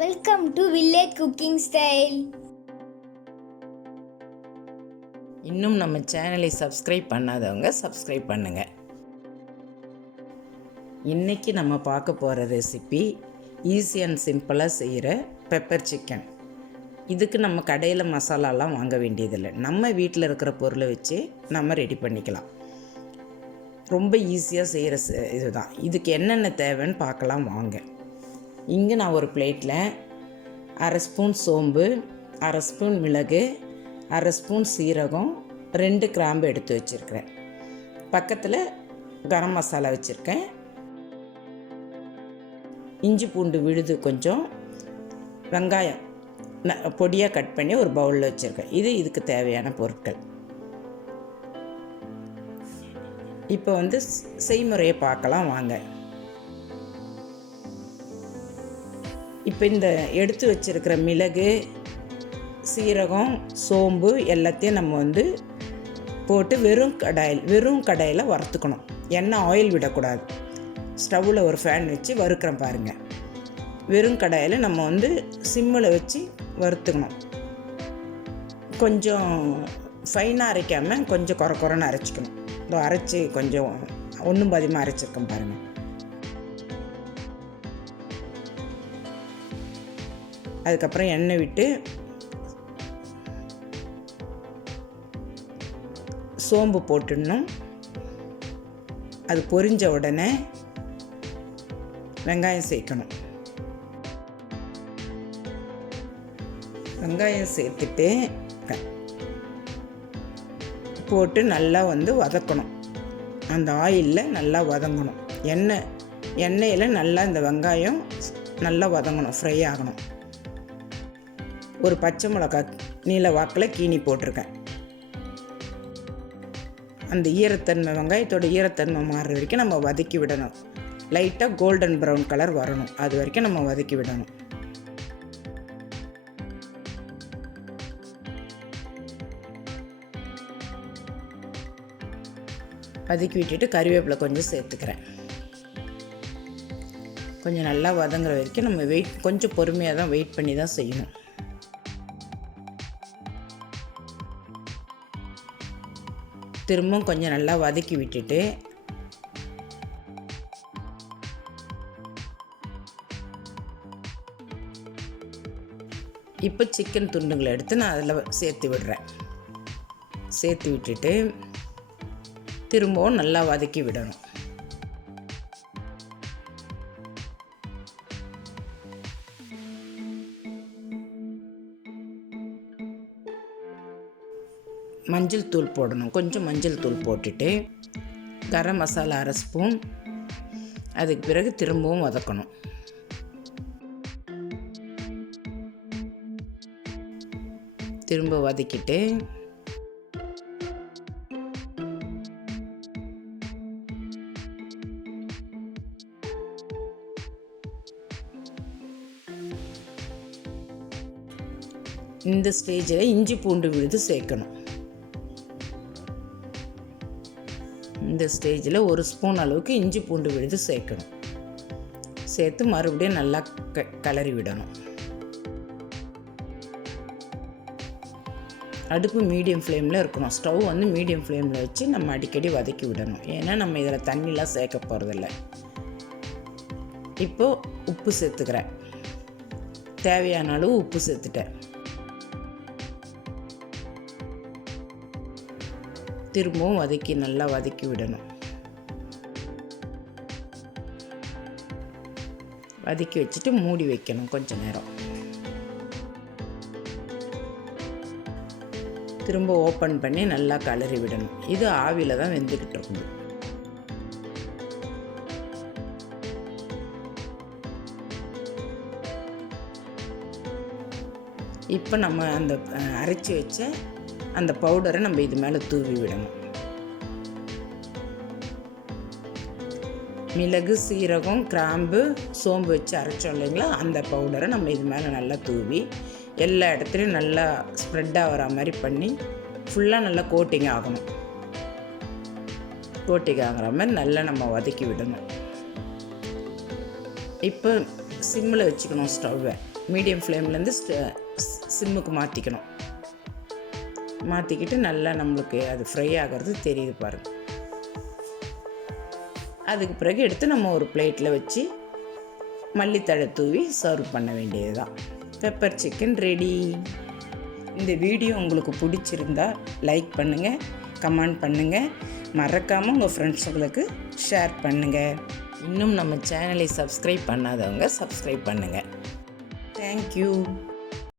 Welcome to Village Cooking Style. இன்னும் நம்ம சேனலை சப்ஸ்கிரைப் பண்ணாதவங்க சப்ஸ்கிரைப் பண்ணுங்கள். இன்றைக்கி நம்ம பார்க்க போகிற ரெசிபி ஈஸி அண்ட் சிம்பிளாக செய்கிற பெப்பர் சிக்கன். இதுக்கு நம்ம கடையில் மசாலாலாம் வாங்க வேண்டியதில்லை. நம்ம வீட்டில் இருக்கிற பொருளை வச்சு நம்ம ரெடி பண்ணிக்கலாம். ரொம்ப ஈஸியாக செய்கிற இதுதான். இதுக்கு என்னென்ன தேவைன்னு பார்க்கலாம் வாங்க. இங்கே நான் ஒரு பிளேட்டில் 1/2 ஸ்பூன் சோம்பு, 1/2 ஸ்பூன் மிளகு, 1/2 ஸ்பூன் சீரகம், 2 கிராம்பு எடுத்து வச்சுருக்கிறேன். பக்கத்தில் கரம் மசாலா வச்சுருக்கேன். இஞ்சி பூண்டு விழுது கொஞ்சம், வெங்காயம் பொடியாக கட் பண்ணி ஒரு பவுலில் வச்சுருக்கேன். இதுக்கு தேவையான பொருட்கள். இப்போ செய்முறையை பார்க்கலாம் வாங்க. இப்போ இந்த எடுத்து வச்சுருக்கிற மிளகு, சீரகம், சோம்பு எல்லாத்தையும் நம்ம போட்டு வெறும் கடாயில் வறுத்துக்கணும். எண்ணெய் ஆயில் விடக்கூடாது. ஸ்டவ்வில் ஒரு ஃபேன் வச்சு வறுக்கிறேன் பாருங்கள். வெறும் கடாயில் நம்ம சிம்மில் வச்சு வறுத்துக்கணும். கொஞ்சம் ஃபைனாக அரைக்காமல் கொஞ்சம் குறைன்னு அரைச்சிக்கணும். அரைச்சி கொஞ்சம் ஒன்றும் பாதியமாக அரைச்சிருக்கேன் பாருங்கள். அதுக்கப்புறம் எண்ணெய் விட்டு சோம்பு போட்டுடணும். அது பொரிஞ்ச உடனே வெங்காயம் சேர்க்கணும். வெங்காயம் சேர்த்துட்டு போட்டு நல்லா வதக்கணும். அந்த ஆயிலில் நல்லா வதங்கணும். எண்ணெயில் நல்லா இந்த வெங்காயம் நல்லா வதங்கணும், ஃப்ரை ஆகணும். ஒரு பச்சை மிளகாய் நீல வாக்கில் கீனி போட்டிருக்கேன். அந்த ஈரத்தன்மை, வெங்காயத்தோட ஈரத்தன்மை மாறுற வரைக்கும் நம்ம வதக்கி விடணும். லைட்டாக கோல்டன் ப்ரௌன் கலர் வரணும், அது வரைக்கும் நம்ம வதக்கி விடணும். வதக்கி விட்டுட்டு கறிவேப்பிலை கொஞ்சம் சேர்த்துக்கிறேன். கொஞ்சம் நல்லா வதங்குற வரைக்கும் நம்ம கொஞ்சம் பொறுமையாக தான் வெயிட் பண்ணி தான் செய்யணும். திரும்பவும் கொஞ்சம் நல்லா வதக்கி விட்டுட்டு இப்போ சிக்கன் துண்டுங்களை எடுத்து நான் அதில் சேர்த்து விடுறேன். சேர்த்து விட்டுட்டு திரும்பவும் நல்லா வதக்கி விடணும். மஞ்சள் தூள் போடணும். கொஞ்சம் மஞ்சள் தூள் போட்டுட்டு கரம் மசாலா 1/2 ஸ்பூன். அதுக்கு பிறகு திரும்பவும் வதக்கணும். திரும்ப வதக்கிட்டு இந்த ஸ்டேஜில் இஞ்சி பூண்டு விழுது சேர்க்கணும். இந்த ஸ்டேஜில் 1 ஸ்பூன் அளவுக்கு இஞ்சி பூண்டு விழுது சேர்க்கணும். சேர்த்து மறுபடியும் நல்லா கிளறி விடணும். அடுப்பு மீடியம் ஃப்ளேமில் இருக்கணும். ஸ்டவ் மீடியம் ஃப்ளேமில் வச்சு நம்ம அடிக்கடி வதக்கி விடணும். ஏன்னா நம்ம இதில் தண்ணிலாம் சேர்க்க போகிறதில்ல. இப்போது உப்பு சேர்த்துக்கிறேன். தேவையான அளவு உப்பு சேர்த்துட்டேன். திரும்பவும் நல்லா வதக்கி விடணும். வதக்கி வச்சுட்டு மூடி வைக்கணும் கொஞ்ச நேரம். திரும்ப ஓப்பன் பண்ணி நல்லா கிளறி விடணும். இது ஆவியில் தான் வெந்துக்கிட்டு இருக்குது. இப்போ நம்ம அந்த அரைச்சி வச்ச அந்த பவுடரை நம்ம இது மேலே தூவி விடணும். மிளகு, சீரகம், கிராம்பு, சோம்பு வச்சு அரைச்சோம் இல்லைங்களா, அந்த பவுடரை நம்ம இது மேலே நல்லா தூவி எல்லா இடத்துலையும் நல்லா ஸ்ப்ரெட் ஆகிற மாதிரி பண்ணி ஃபுல்லாக நல்லா கோட்டிங் ஆகணும். கோட்டிங் ஆகிற மாதிரி நல்லா நம்ம வதக்கி விடணும். இப்போ சிம்மில் வச்சுக்கணும். ஸ்டவ்வை மீடியம் ஃப்ளேம்லேருந்து சிம்முக்கு மாற்றிக்கணும். மாற்றிக்கிட்டு நல்லா நம்மளுக்கு அது ஃப்ரை ஆகிறது தெரியுது பாருங்கள். அதுக்கு பிறகு எடுத்து நம்ம ஒரு பிளேட்டில் வச்சு மல்லித்தழை தூவி சர்வ் பண்ண வேண்டியது தான். Pepper chicken ready. இந்த வீடியோ உங்களுக்கு பிடிச்சிருந்தா லைக் பண்ணுங்கள், கமெண்ட் பண்ணுங்கள், மறக்காமல் உங்கள் ஃப்ரெண்ட்ஸுங்களுக்கு ஷேர் பண்ணுங்கள். இன்னும் நம்ம சேனலை சப்ஸ்கிரைப் பண்ணாதவங்க சப்ஸ்கிரைப் பண்ணுங்கள். தேங்க்யூ.